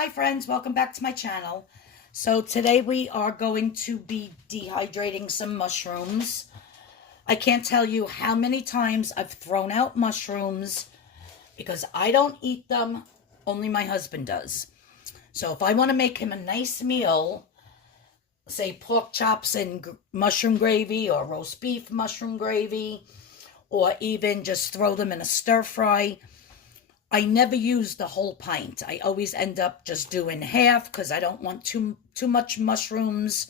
Hi friends, welcome back to my channel. So today we are going to be dehydrating some mushrooms. I can't tell you how many times I've thrown out mushrooms because I don't eat them, only my husband does. So if I want to make him a nice meal, say pork chops and mushroom gravy or roast beef mushroom gravy, or even just throw them in a stir fry, I never use the whole pint. I always end up just doing half because I don't want too much mushrooms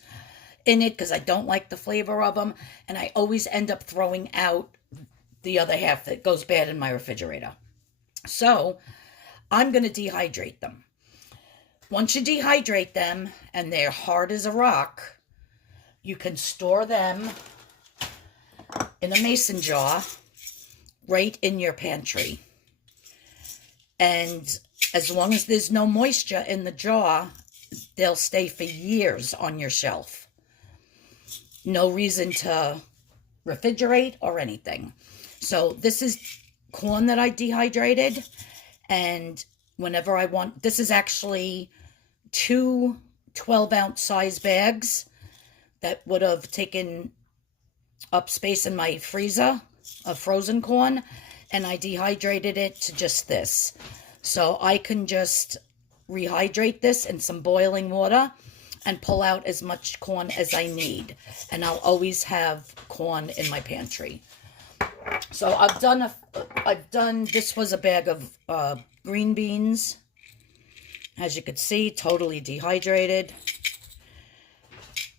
in it because I don't like the flavor of them. And I always end up throwing out the other half that goes bad in my refrigerator. So I'm going to dehydrate them. Once you dehydrate them and they're hard as a rock, you can store them in a mason jar right in your pantry. And as long as there's no moisture in the jar, they'll stay for years on your shelf. No reason to refrigerate or anything. So this is corn that I dehydrated. And whenever I want, this is actually two 12-ounce size bags that would have taken up space in my freezer of frozen corn. And I dehydrated it to just this. So I can just rehydrate this in some boiling water and pull out as much corn as I need. And I'll always have corn in my pantry. So this was a bag of green beans. As you can see, totally dehydrated.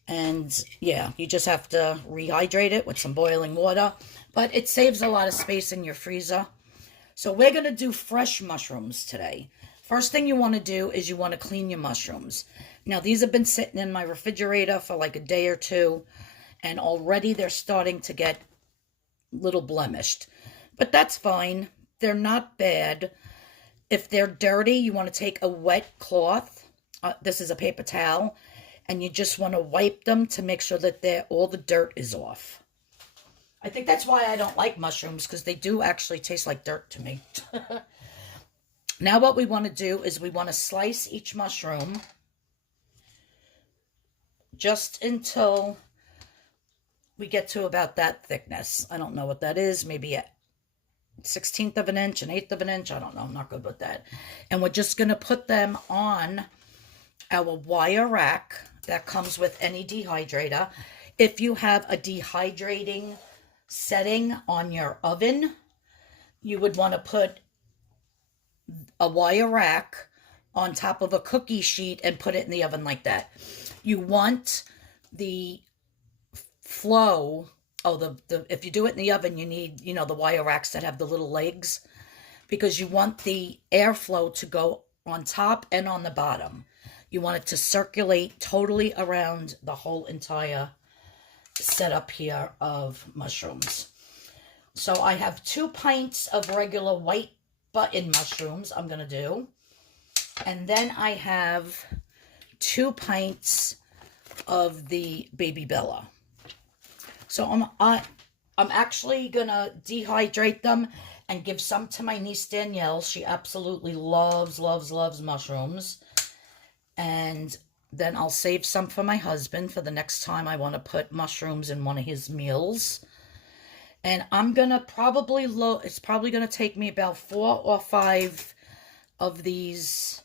And yeah, you just have to rehydrate it with some boiling water. But it saves a lot of space in your freezer. So we're going to do fresh mushrooms today. First thing you want to do is you want to clean your mushrooms. Now, these have been sitting in my refrigerator for like a day or two. And already they're starting to get a little blemished. But that's fine. They're not bad. If they're dirty, you want to take a wet cloth. This is a paper towel. And you just want to wipe them to make sure that all the dirt is off. I think that's why I don't like mushrooms, because they do actually taste like dirt to me. Now what we want to do is we want to slice each mushroom just until we get to about that thickness. I don't know what that is. Maybe a 1/16 of an inch, an 1/8 of an inch. I don't know. I'm not good with that. And we're just going to put them on our wire rack that comes with any dehydrator. If you have a dehydrating setting on your oven, you would want to put a wire rack on top of a cookie sheet and put it in the oven like that. You want the flow, if you do it in the oven, you need, the wire racks that have the little legs, because you want the airflow to go on top and on the bottom. You want it to circulate totally around the whole entire setup here of mushrooms. So I have 2 pints of regular white button mushrooms I'm going to do. And then I have 2 pints of the Baby Bella. So I'm actually going to dehydrate them and give some to my niece Danielle. She absolutely loves mushrooms. And then I'll save some for my husband for the next time I want to put mushrooms in one of his meals. And I'm going to it's probably going to take me about 4 or 5 of these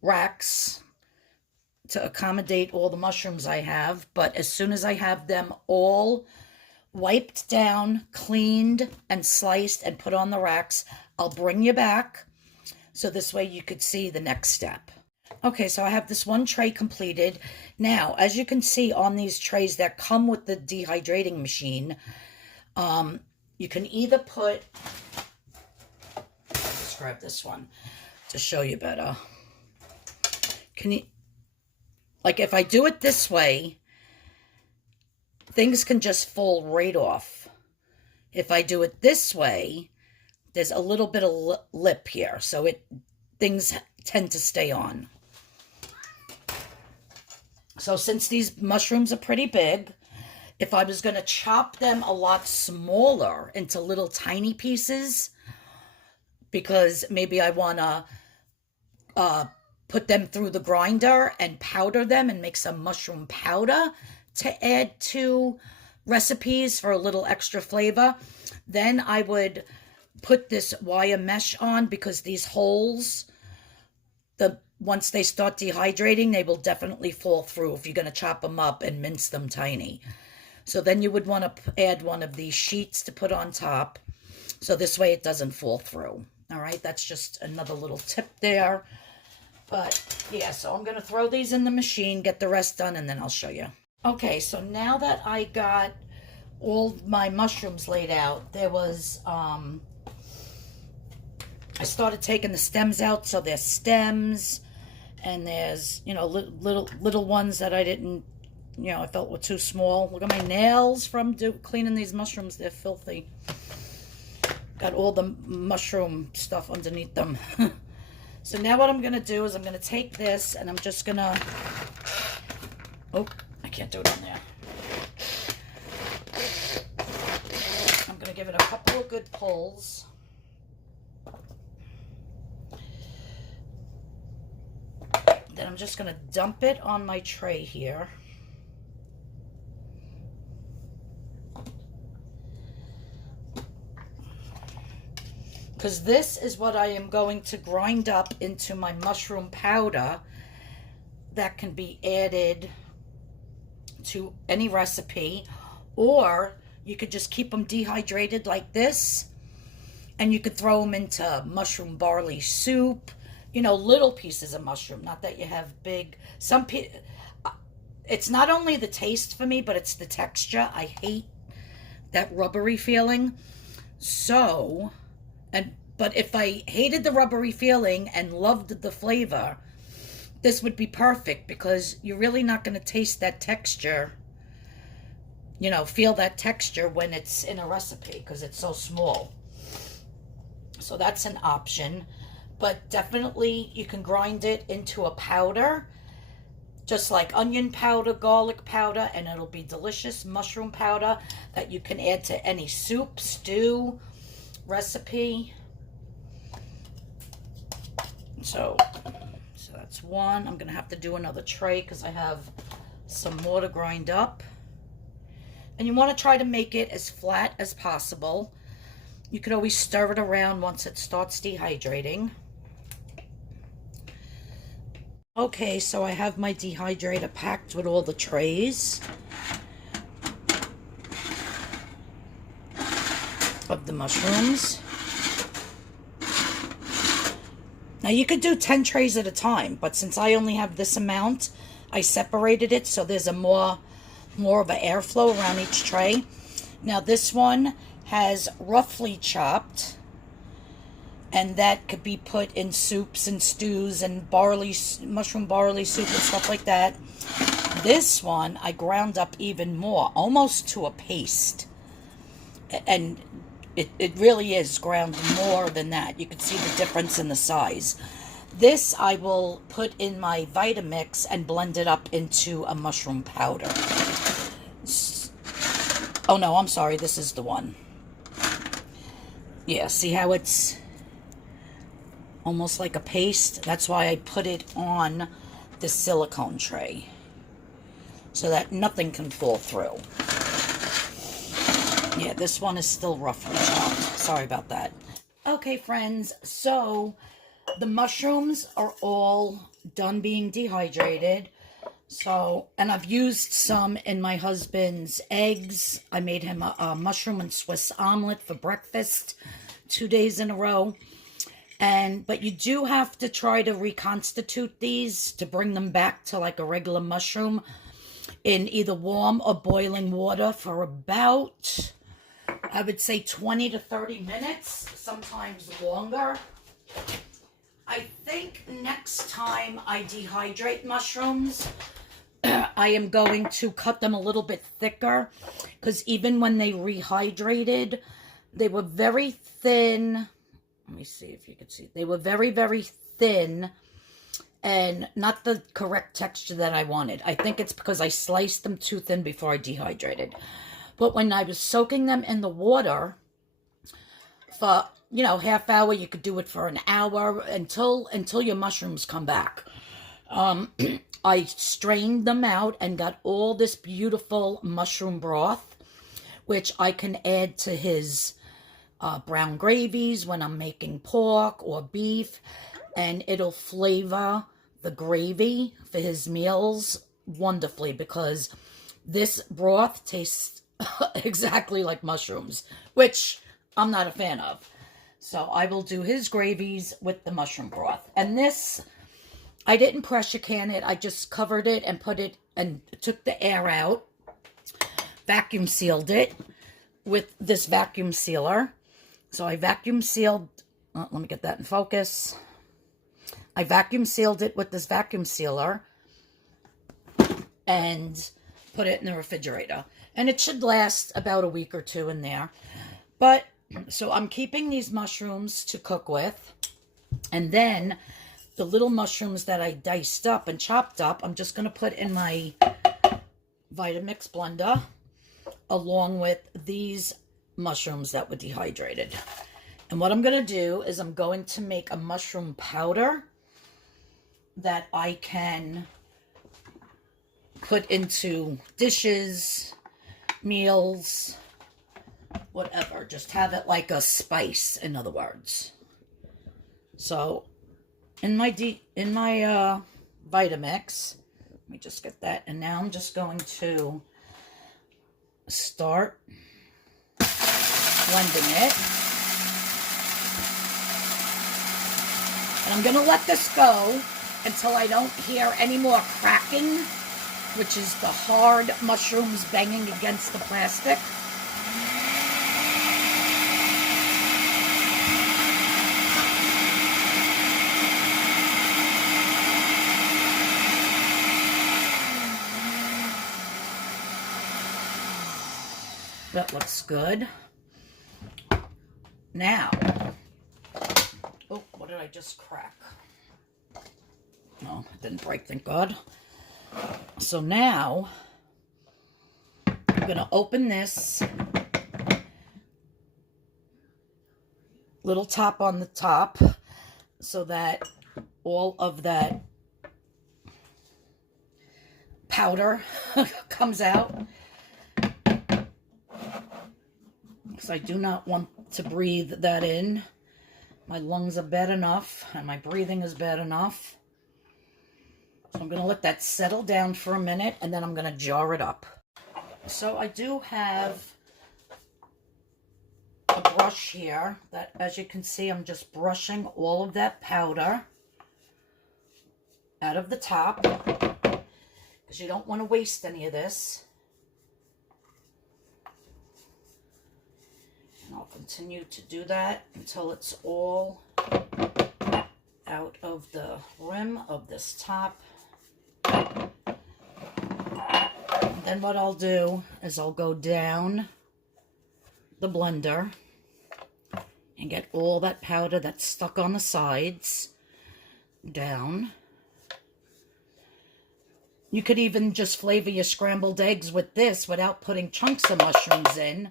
racks to accommodate all the mushrooms I have. But as soon as I have them all wiped down, cleaned, and sliced and put on the racks, I'll bring you back. So this way you could see the next step. Okay, so I have this one tray completed. Now, as you can see on these trays that come with the dehydrating machine, you can either put, let's grab this one to show you better. Like if I do it this way, things can just fall right off. If I do it this way, there's a little bit of lip here, so things tend to stay on. So since these mushrooms are pretty big, if I was going to chop them a lot smaller into little tiny pieces, because maybe I want to put them through the grinder and powder them and make some mushroom powder to add to recipes for a little extra flavor. Then I would put this wire mesh on, because these holes, once they start dehydrating, they will definitely fall through if you're going to chop them up and mince them tiny. So then you would want to add one of these sheets to put on top, so this way it doesn't fall through. All right, that's just another little tip there. But yeah, so I'm going to throw these in the machine, get the rest done, and then I'll show you. Okay, so now that I got all my mushrooms laid out, there was, I started taking the stems out. So there's stems, and there's, you know, little ones that I didn't, you know, I felt were too small. Look at my nails from cleaning these mushrooms. They're filthy. Got all the mushroom stuff underneath them. So now what I'm going to do is I'm going to take this, and I'm just going to, oh, I can't do it on there. I'm going to give it a couple of good pulls. Then I'm just going to dump it on my tray here. Because this is what I am going to grind up into my mushroom powder that can be added to any recipe, or you could just keep them dehydrated like this, and you could throw them into mushroom barley soup, you know, little pieces of mushroom, not that you have big. It's not only the taste for me, but it's the texture. I hate that rubbery feeling. So, but if I hated the rubbery feeling and loved the flavor, this would be perfect, because you're really not going to taste that texture, you know, feel that texture when it's in a recipe, because it's so small. So that's an option. But definitely you can grind it into a powder, just like onion powder, garlic powder, and it'll be delicious mushroom powder that you can add to any soup, stew, recipe. So that's one. I'm going to have to do another tray because I have some more to grind up. And you want to try to make it as flat as possible. You could always stir it around once it starts dehydrating. Okay, so I have my dehydrator packed with all the trays of the mushrooms. Now you could do 10 trays at a time, but since I only have this amount, I separated it so there's a more of an airflow around each tray. Now this one has roughly chopped, and that could be put in soups and stews and mushroom barley soup and stuff like that. This one I ground up even more, almost to a paste. And it really is ground more than that. You can see the difference in the size. This I will put in my Vitamix and blend it up into a mushroom powder. Oh no, I'm sorry, this is the one. Yeah, see how it's almost like a paste? That's why I put it on the silicone tray, so that nothing can fall through. Yeah, this one is still roughly chopped. Sorry about that. Okay, friends, so the mushrooms are all done being dehydrated. So, and I've used some in my husband's eggs. I made him a mushroom and Swiss omelet for breakfast 2 days in a row. But you do have to try to reconstitute these to bring them back to like a regular mushroom in either warm or boiling water for about, I would say 20 to 30 minutes, sometimes longer. I think next time I dehydrate mushrooms, I am going to cut them a little bit thicker, because even when they rehydrated, they were very thin. Let me see if you can see. They were very, very thin and not the correct texture that I wanted. I think it's because I sliced them too thin before I dehydrated. But when I was soaking them in the water for half hour. You could do it for an hour until your mushrooms come back. I strained them out and got all this beautiful mushroom broth, which I can add to his brown gravies when I'm making pork or beef, and it'll flavor the gravy for his meals wonderfully, because this broth tastes exactly like mushrooms, which I'm not a fan of. So I will do his gravies with the mushroom broth. And this, I didn't pressure can it. I just covered it and put it and took the air out, vacuum sealed it with this vacuum sealer. So I vacuum sealed, let me get that in focus. I vacuum sealed it with this vacuum sealer and put it in the refrigerator. And it should last about a week or two in there. But, so I'm keeping these mushrooms to cook with. And then the little mushrooms that I diced up and chopped up, I'm just going to put in my Vitamix blender along with these mushrooms that were dehydrated. And what I'm going to do is I'm going to make a mushroom powder that I can put into dishes, meals, whatever. Just have it like a spice, in other words. So in my Vitamix, let me just get that. And now I'm just going to start blending it. And I'm going to let this go until I don't hear any more cracking, which is the hard mushrooms banging against the plastic. That looks good. Now, oh, what did I just crack? No, it didn't break, thank God. So now, I'm going to open this little top on the top so that all of that powder comes out. Because I do not want to breathe that in. My lungs are bad enough, and my breathing is bad enough. So I'm going to let that settle down for a minute, and then I'm going to jar it up. So I do have a brush here that, as you can see, I'm just brushing all of that powder out of the top, because you don't want to waste any of this. And I'll continue to do that until it's all out of the rim of this top. Then what I'll do is I'll go down the blender and get all that powder that's stuck on the sides down. You could even just flavor your scrambled eggs with this without putting chunks of mushrooms in.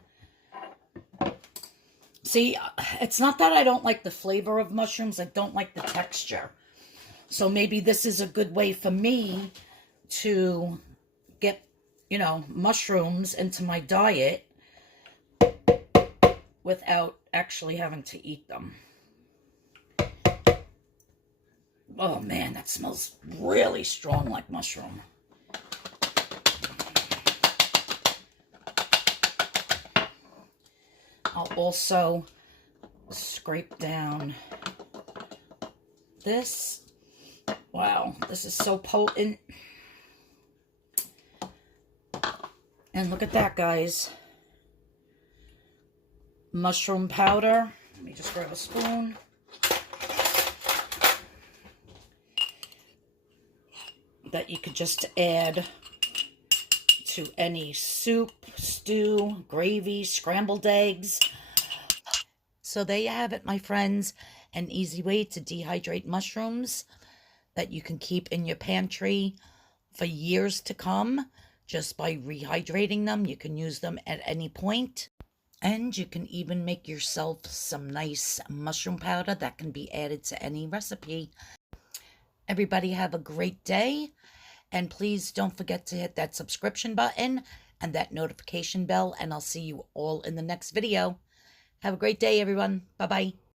See, it's not that I don't like the flavor of mushrooms, I don't like the texture. So maybe this is a good way for me to get, mushrooms into my diet without actually having to eat them. Oh man, that smells really strong like mushroom. I'll also scrape down this. Wow, this is so potent. And look at that, guys. Mushroom powder. Let me just grab a spoon. That you could just add to any soup, stew, gravy, scrambled eggs. So there you have it, my friends. An easy way to dehydrate mushrooms that you can keep in your pantry for years to come just by rehydrating them. You can use them at any point. And you can even make yourself some nice mushroom powder that can be added to any recipe. Everybody have a great day. And please don't forget to hit that subscription button and that notification bell. And I'll see you all in the next video. Have a great day, everyone. Bye-bye.